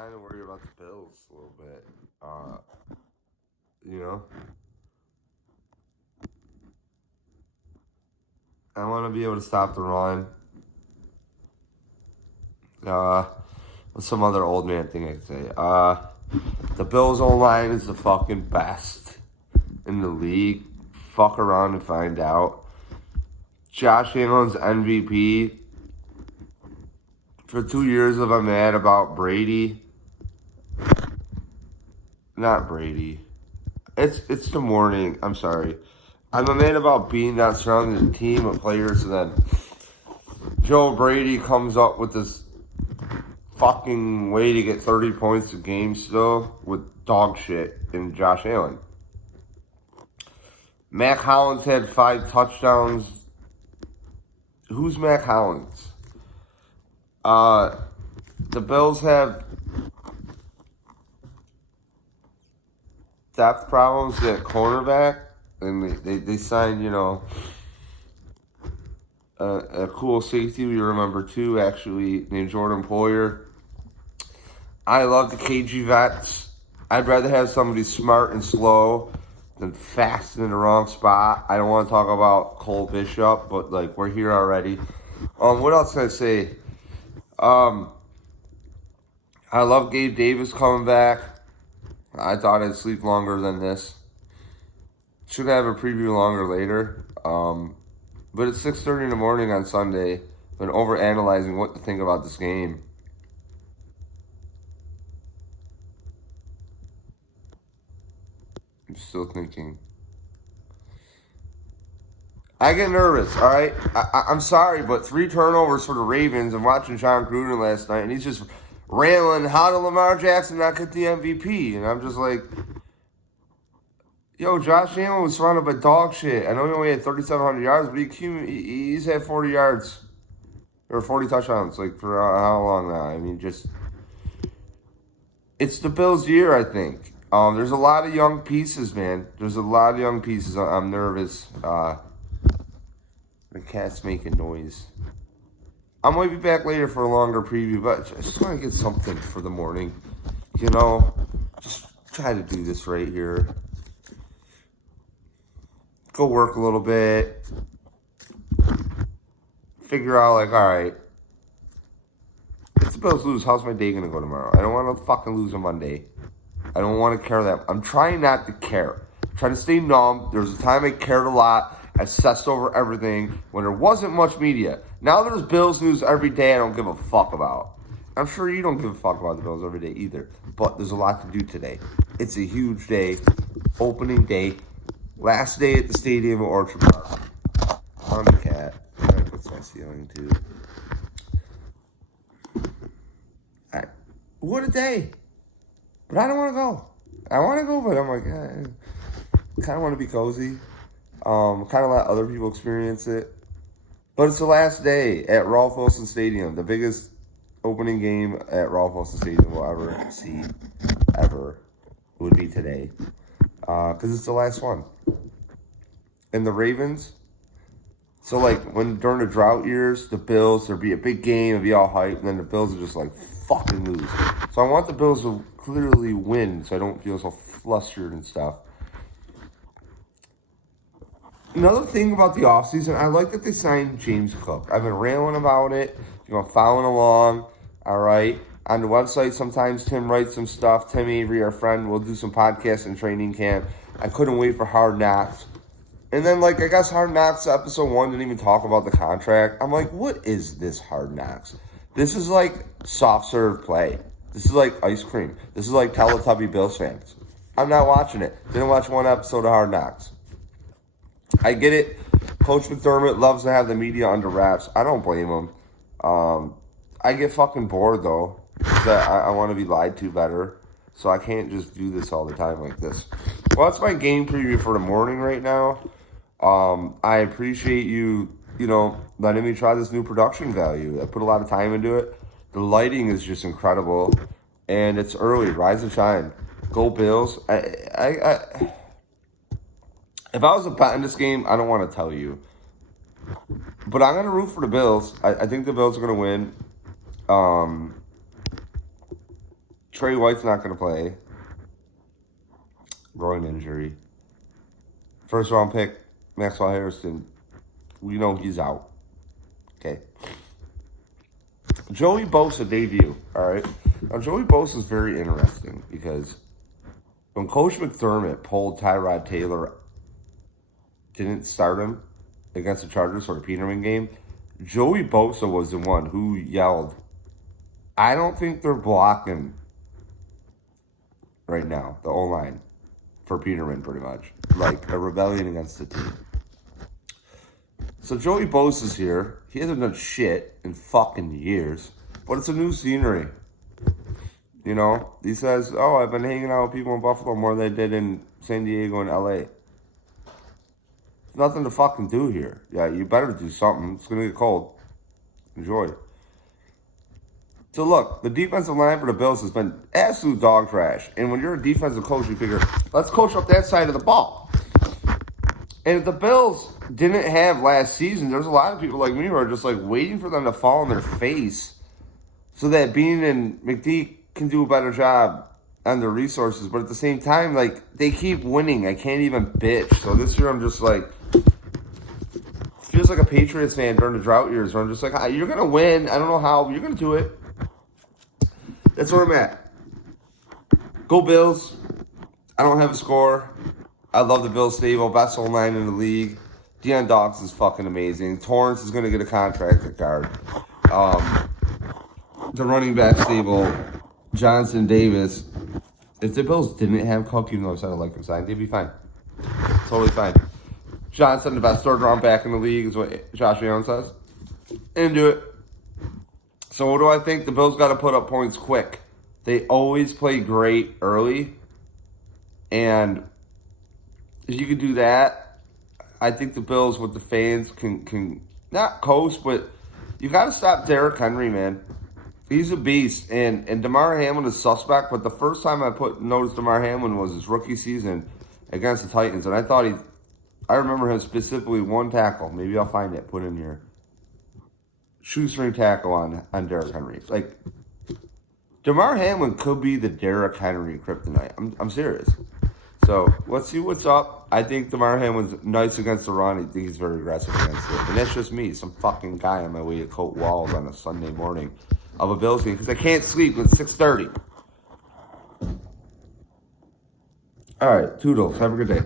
kind of worried about the Bills a little bit. You know, I want to be able to stop the run. What's some other old man thing I could say? The Bills' O-line is the fucking best in the league. Fuck around and find out. Josh Allen's MVP. For 2 years of I'm mad about Brady. Not Brady. It's the morning. I'm sorry. I'm a man about being not surrounding the team of players, and then Joe Brady comes up with this fucking way to get 30 points a game still with dog shit in Josh Allen. Mac Hollins had 5 touchdowns. Who's Mac Hollins? The Bills have depth problems at cornerback, and they signed, a cool safety we remember too, actually, named Jordan Poyer. I love the KG vets. I'd rather have somebody smart and slow than fast in the wrong spot. I don't want to talk about Cole Bishop, but we're here already. What else can I say? I love Gabe Davis coming back. I thought I'd sleep longer than this. Should have a preview longer later. But it's 6:30 in the morning on Sunday. Been overanalyzing what to think about this game. I'm still thinking. I get nervous, all right? I'm sorry, but 3 turnovers for the Ravens. I'm watching John Gruden last night, and he's just railing, how did Lamar Jackson not get the MVP? And I'm just like, yo, Josh Allen was surrounded by dog shit. I know he only had 3,700 yards, but he's had 40 yards or 40 touchdowns, for how long now? I mean, it's the Bills' year, I think. There's a lot of young pieces, man. There's a lot of young pieces. I'm nervous. The cat's making noise. I might be back later for a longer preview, but I just want to get something for the morning. Just try to do this right here. Go work a little bit. Figure out, all right, if the Bills lose, how's my day going to go tomorrow? I don't want to fucking lose on Monday. I don't want to care that. I'm trying not to care. I'm trying to stay numb. There was a time I cared a lot. I obsessed over everything when there wasn't much media. Now there's Bills news every day I don't give a fuck about. I'm sure you don't give a fuck about the Bills every day either. But there's a lot to do today. It's a huge day. Opening day. Last day at the stadium at Orchard Park. I'm a cat. That's my ceiling too. What a day. But I don't want to go. I want to go, but I'm like, kind of want to be cozy. Kind of let other people experience it. But it's the last day at Ralph Wilson Stadium. The biggest opening game at Ralph Wilson Stadium we'll ever see. Ever. Would be today. Because it's the last one. And the Ravens. So, when during the drought years, the Bills, there'd be a big game, it'd be all hype, and then the Bills would just, fucking lose. So I want the Bills to clearly win so I don't feel so flustered and stuff. Another thing about the offseason, I like that they signed James Cook. I've been railing about it, following along, all right? On the website, sometimes Tim writes some stuff. Tim Avery, our friend, will do some podcasts and training camp. I couldn't wait for Hard Knocks. And then, I guess Hard Knocks episode 1 didn't even talk about the contract. I'm like, what is this Hard Knocks? This is soft serve play. This is ice cream. This is Teletubby Bills fans. I'm not watching it. Didn't watch one episode of Hard Knocks. I get it. Coach McDermott loves to have the media under wraps. I don't blame him. I get fucking bored, though. I want to be lied to better. So I can't just do this all the time like this. Well, that's my game preview for the morning right now. I appreciate you, letting me try this new production value. I put a lot of time into it. The lighting is just incredible. And it's early. Rise and shine. Go Bills. If I was a bet in this game, I don't want to tell you. But I'm going to root for the Bills. I think the Bills are going to win. Trey White's not going to play. Groin injury. First round pick, Maxwell Harrison. We know he's out. Okay. Joey Bosa debut. All right. Now, Joey Bosa is very interesting because when Coach McDermott pulled Tyrod Taylor, didn't start him against the Chargers for the Peterman game, Joey Bosa was the one who yelled, I don't think they're blocking right now, the O-line, for Peterman, pretty much. Like a rebellion against the team. So Joey Bosa's here. He hasn't done shit in fucking years. But it's a new scenery. You know? He says, oh, I've been hanging out with people in Buffalo more than I did in San Diego and LA. There's nothing to fucking do here. Yeah, you better do something. It's going to get cold. Enjoy it. So look, the defensive line for the Bills has been absolute dog trash. And when you're a defensive coach, you figure, let's coach up that side of the ball. And if the Bills didn't have last season, there's a lot of people like me who are just like waiting for them to fall on their face so that Bean and McD can do a better job on their resources. But at the same time, like, they keep winning. I can't even bitch. So this year I'm just like, feels like a Patriots fan during the drought years where I'm just like, you're going to win. I don't know how, but you're going to do it. That's where I'm at. Go Bills. I don't have a score. I love the Bills stable. Best O-line in the league. Deion Dawkins is fucking amazing. Torrance is going to get a contract at guard. The running back stable, Johnson, Davis. If the Bills didn't have Cook, even though I said I like him signed, they'd be fine. Totally fine. Johnson, the best third round back in the league, is what Josh Allen says. And do it. So what do I think? The Bills got to put up points quick. They always play great early. And if you could do that, I think the Bills with the fans can not coast, but you got to stop Derrick Henry, man. He's a beast. And Damar Hamlin is suspect, but the first time I noticed Damar Hamlin was his rookie season against the Titans. And I remember him specifically one tackle. Maybe I'll find it, put in here. Shoestring tackle on Derrick Henry. Like, Damar Hamlin could be the Derrick Henry kryptonite. I'm serious. So let's see what's up. I think Damar Hamlin's nice against the run. I think he's very aggressive against it. And that's just me, some fucking guy on my way to Coat Walls on a Sunday morning of a Bills game because I can't sleep at 6:30. All right, toodles. Have a good day.